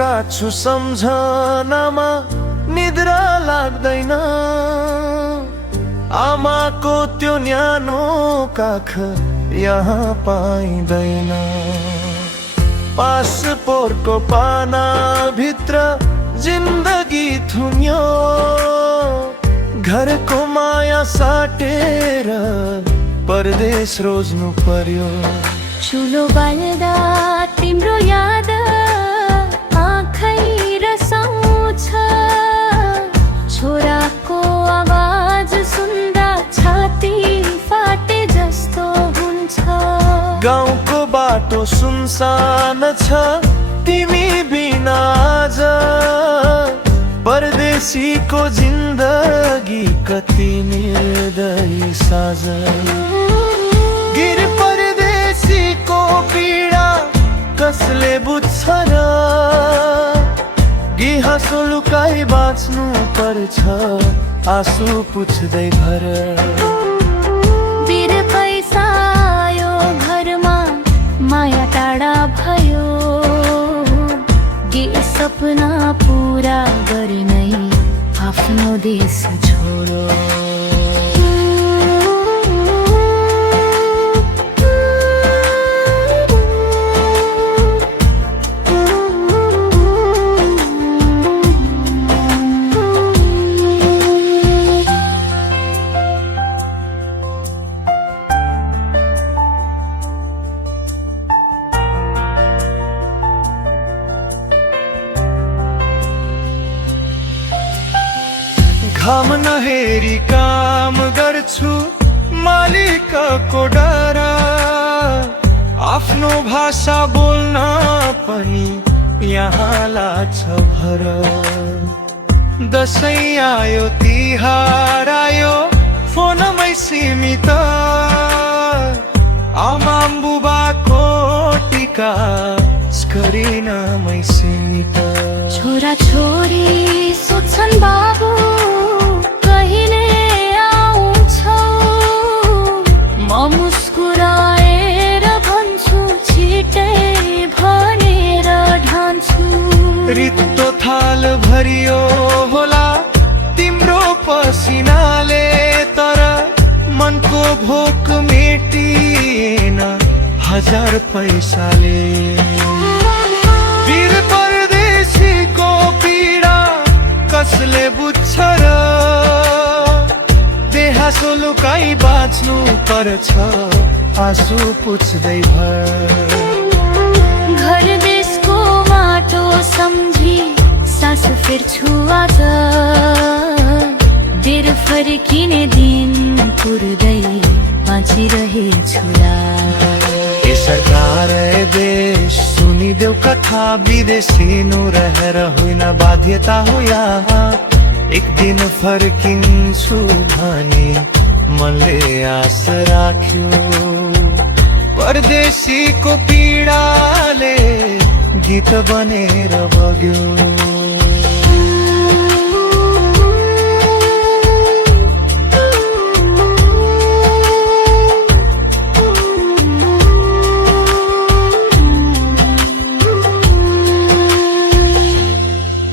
बसेका छु सम्झनामा निद्रा लाग्दैन। आमाको त्यो न्यानो काख यहाँ पाइँदैन। पासपोर्टको पाना भित्र जिन्दगी थुन्यो, घरको माया साटेर परदेश रोज्नु पर्यो। चुलो बाल्दा तिम्रो याद आँखै रसाउँछ, छोराको आवाज सुन्दा छाती फाटे जस्तो हुन्छ। गाउँको बाटो सुनसान छ तिमी बिना आज, परदेशीको जिन्दगी कति निर्दयी साझ। गिर परदेशीको पीडा कसले बुझ्छ र, हाँसो लुकाई बाँच्नु पर्छ आँसु पुछ्दै घर। वीर पैसा आयो घरमा माया टाढा भयो, के सपना पूरा गर्नै आफ्नो देश छोडो। घाम नहेरी काम गर्छु मालिकको डर, आफ्नो भाषा बोल्न पनि यहाँ लाग्छ भर। दसैँ आयो तिहार आयो फोनमै सीमित, आमा बुबाको टिका स्क्रिनमै सीमित। छोरा छोरी सोध्छन् बाबु कहिले आउँछौ, म मुस्कुराएर भन्छु छिटै भनेर ठान्छु। रित्तो थाल भरियो होला तिम्रो पसिनाले, तर मनको भोक मेटिएन 1000 पैसाले। वीर परदेशीको पीडा कसले बुझ्छ र, हाँसो लुकाई बाँच्नु पर्छ आँसु पुछ्दै भर। घर देशको माटो सम्झी सास फेर्छु आज, बेर फर्किने दिन पुर्दै बाँचिरहेछु रा। ए सरकार ए देश सुनिदेऊ कथा, विदेशिनु रहेर होइन बाध्यता हो यहाँ। एक दिन फर्किन्छु भने मनले आस राख्यो, परदेशीको पीडाले गीत बनेर बग्यो।